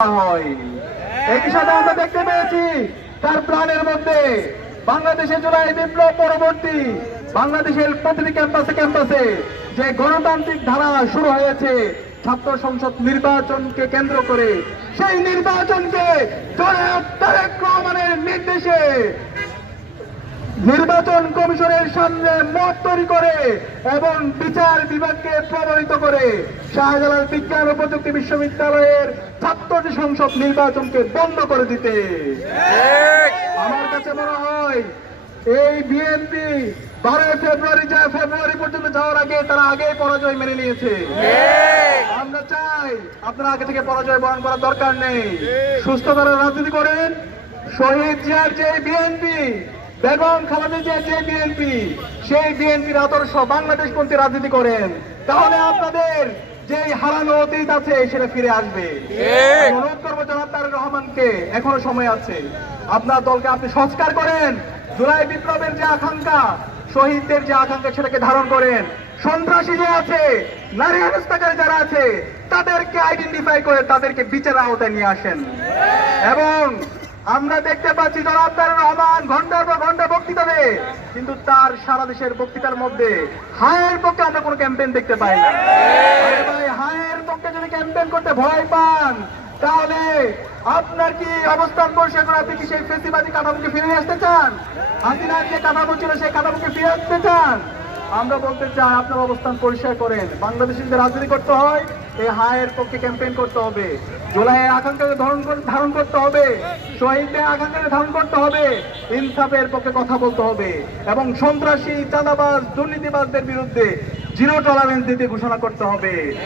হয়। একই সাথে আমরা দেখতে পেয়েছি তার প্রাণের মধ্যে বাংলাদেশে জুলাই বিপ্লব পরবর্তী বাংলাদেশের প্রতিটি ক্যাম্পাসে ক্যাম্পাসে যে গণতান্ত্রিক ধারা শুরু হয়েছে ছাত্র সংসদ নির্বাচনকে কেন্দ্র করে, সেই নির্বাচনকে জনাব তারেক রহমানের নির্দেশে নির্বাচন কমিশনের সামনে মত তৈরি করে এবং বিচার বিভাগকে প্রভাবিত করে শাহজালাল বিজ্ঞান ও প্রযুক্তি বিশ্ববিদ্যালয়ের ছাত্র সংসদ নির্বাচনকে বন্ধ করে দিতে আমার কাছে মনে হয় এই বিএনপি 12 ফেব্রুয়ারি পর্যন্ত যাওয়ার আগে তারা আগেই পরাজয় মেনে নিয়েছে। আমরা চাই আপনারা আগে থেকে পরাজয় বরণ করার দরকার নেই, সুস্থতার রাজনীতি করেন। শহীদ জিয়ার যে বিএনপি, বেগম খালেদা জিয়ার যে বিএনপি, সেই বিএনপির আদর্শ বাংলাদেশপন্থী রাজনীতি করেন, তাহলে আপনাদের যে হারানো অতীত আছে সেটা ফিরে আসবে। অনুরোধ করবো জনাব তারেক রহমানকে, এখনো সময় আছে, আপনার দলকে আপনি সংস্কার করেন। জুলাই বিপ্লবের যে আকাঙ্ক্ষা, শহীদদের যে আকাঙ্ক্ষা, সেটাকে ধারণ করেন। সন্ত্রাসী যে আছে, নারী হেনস্থাকারী যারা আছে, তাদেরকে আইডেন্টিফাই করে তাদেরকে বিচারের আওতায় নিয়ে আসেন। এবং আমরা দেখতে পাচ্ছি জনাব তারেক রহমান ঘন্টার পর ঘন্টা বক্তৃতা দেয়, কিন্তু তার সারা দেশের বক্তৃতার মধ্যে হায়ের পক্ষে আমরা কোনো ক্যাম্পেইন দেখতে পাই না। হায়ের পক্ষে যদি ক্যাম্পেইন করতে ভয় পান, তাহলে আপনার কি অবস্থান পরিষ্কার করে আপনি কি সেই ফেসিবাদী কাঠামোকে ফিরে আসতে চান? হাসিনার যে কাঠামো ছিল সেই কাঠামোকে ফিরে আসতে চান? আমরা বলতে চাই আপনার অবস্থান পরিষ্কার করেন। বাংলাদেশে যদি রাজনীতি করতে হয়, এই হায়ের পক্ষে ক্যাম্পেইন করতে হবে, জুলাইয়ের আকাঙ্ক্ষাকে ধারণ করতে হবে, শহীদদের আকাঙ্ক্ষাকে ধারণ করতে হবে, ইনসাফের পক্ষে কথা বলতে হবে এবং সন্ত্রাসী, চাঁদাবাজ, দুর্নীতিবাজদের বিরুদ্ধে জিরো টলারেন্স দিতে ঘোষণা করতে হবে।